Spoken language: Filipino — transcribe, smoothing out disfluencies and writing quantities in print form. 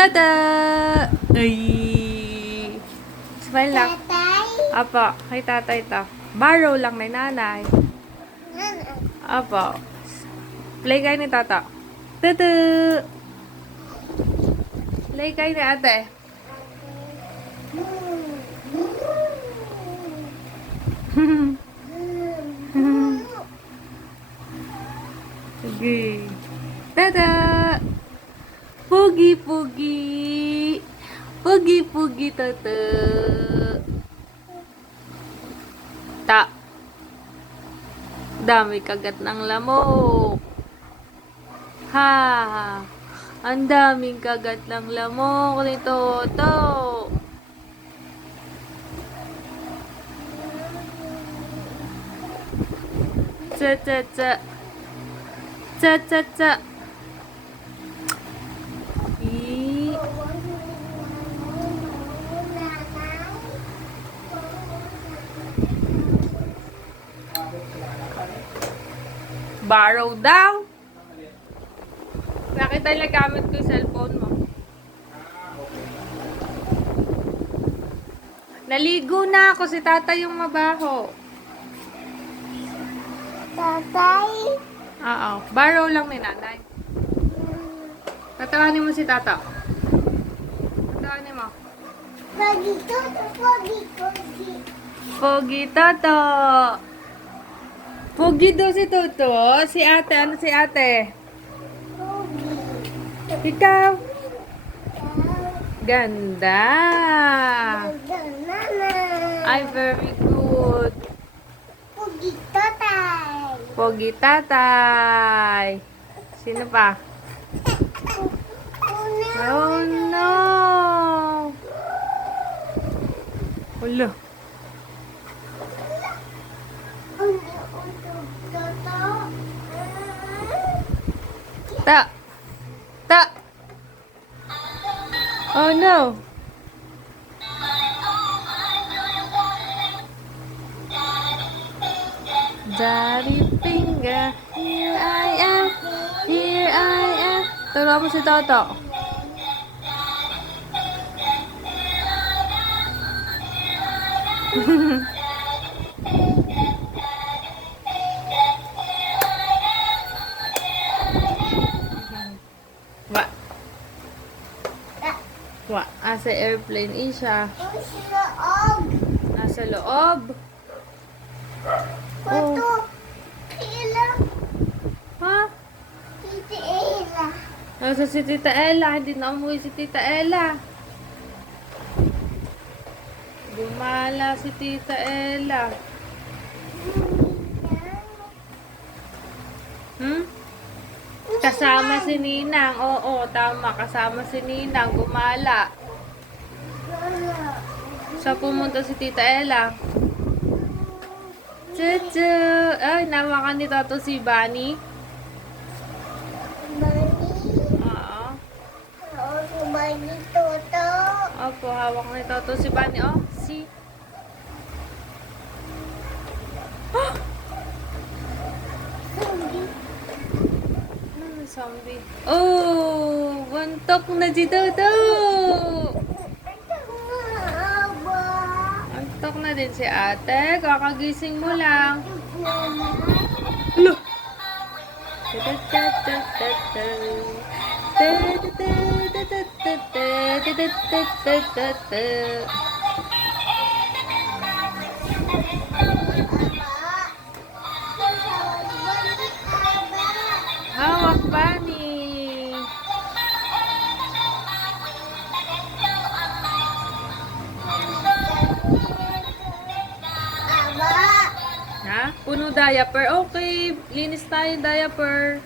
Tada! Ay! Smile lang. Tatay. Apo, kay tatay to. Borrow lang ni nanay. Apo. Play kayo ni tata. Tada! Play kayo ni ate. Sige. Tada! Pugi-pugi! Pugi-pugi tata! Ta! Dami kagat ng lamok! Ha! Ang daming kagat ng lamok ni Toto! Tsa-tsa-tsa! Tsa-tsa-tsa! Borrow daw. Bakit tayo nagamit ko yung cellphone mo? Naligo na ako. Si tata yung mabaho. Tatay. Oo. Borrow lang ni nanay. Tatawanin mo si tata. Tatawanin mo. Pogi toto, pogi, pogi. Pogi Toto. Pogi daw si Toto. Si ate. Ano si ate? Pogi. Ikaw. Ganda. Mama. Ay, very good. Pogi tatay. Pogi tatay. Sino pa? Oh no. Wala. Ta. Ta. Oh no. Daddy finger, here I am, here I am. Turuan mo si Toto. Wa. Wa. Asa airplane isa. Nasa loob. Pato. Ila. Ha? Titi Ila. Nasa si Tita Ella. Hindi na umuwi si Tita Ella. Gumala si Tita Ella. Hmm? Kasama si Ninang. Oo, tama. Kasama si Ninang. Gumala. Sa pumunta si Tita Ella. Chuchu! Ay, nawakan ni Toto si Bunny. Bani. Oo. Oo, si Bani Toto. Opo, hawak ni Toto si Bunny. Oh, si... Zombie. Oh! Buntok na si Toto! Buntok na din si ate. Kakagising mo lang. Lo! Hawak Bunny! Ha? Puno diaper. Okay. Linis tayo diaper.